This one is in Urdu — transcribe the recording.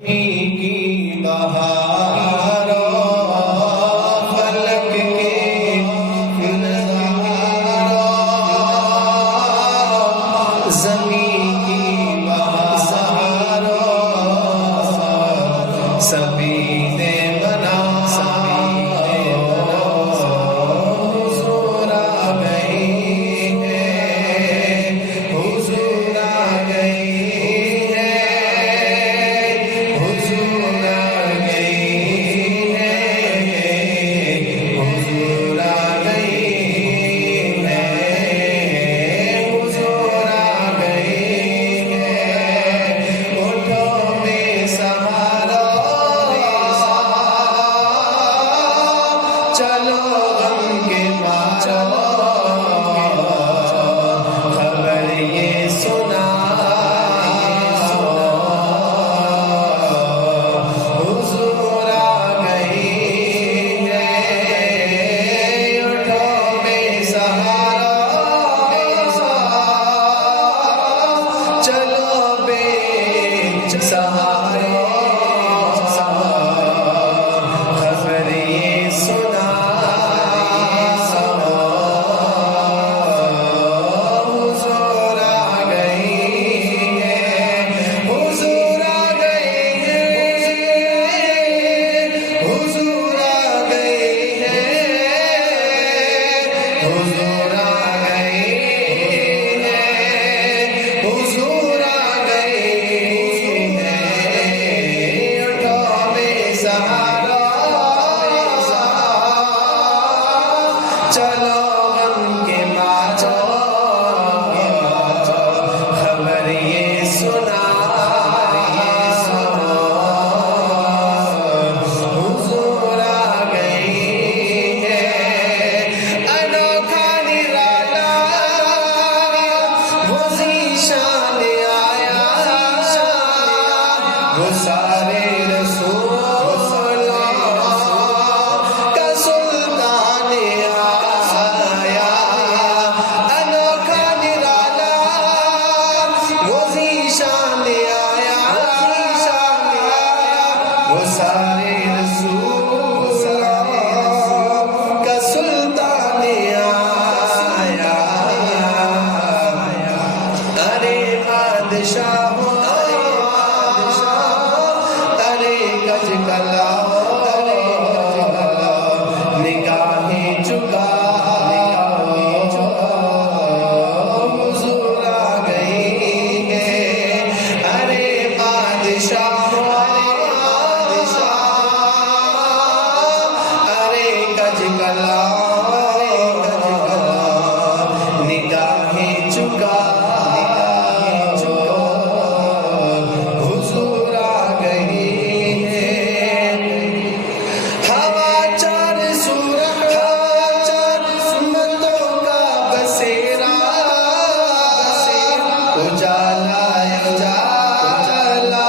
کی بہار فلک کے نظارہ زمین کی بہار سبھی نے بنا حضور آ گئی ہے حضور آ گئی ہے حضور آ گئی ہے حضور آ گئی ہے حضور آ گئی ہے اٹھو بے سہارا چلو غم کے مارا خبر یہ سنا حضور آ گئی ہے اٹھو بے سہارا چلو بے سہارا خبر یہ سنا حضور آ گئی ہے حضور آ گئی ہے حضور آ گئی ہے حضور آ گئی ہے حضور آ گئی ہے اٹھو بے سہارا چلو غم کے مارا خبر یہ سنا حضور آ گئی ہے انوکھا نرالا وہ ذیشان آیا وہ سارے رسول کا سلطان آیا انوکھا نرالا وہ ذیشان آیا وہ سارے رسول کا سلطان آیا ارے بادشاہ ارے گج کلا نگاہیں چکا حضور آ گئی ہے ارے بادشاہ ارے گج کلا نگاہیں چکا حضور آ گئی ہے ہوا چار سمتوں کا بسیرا اجالا اجالا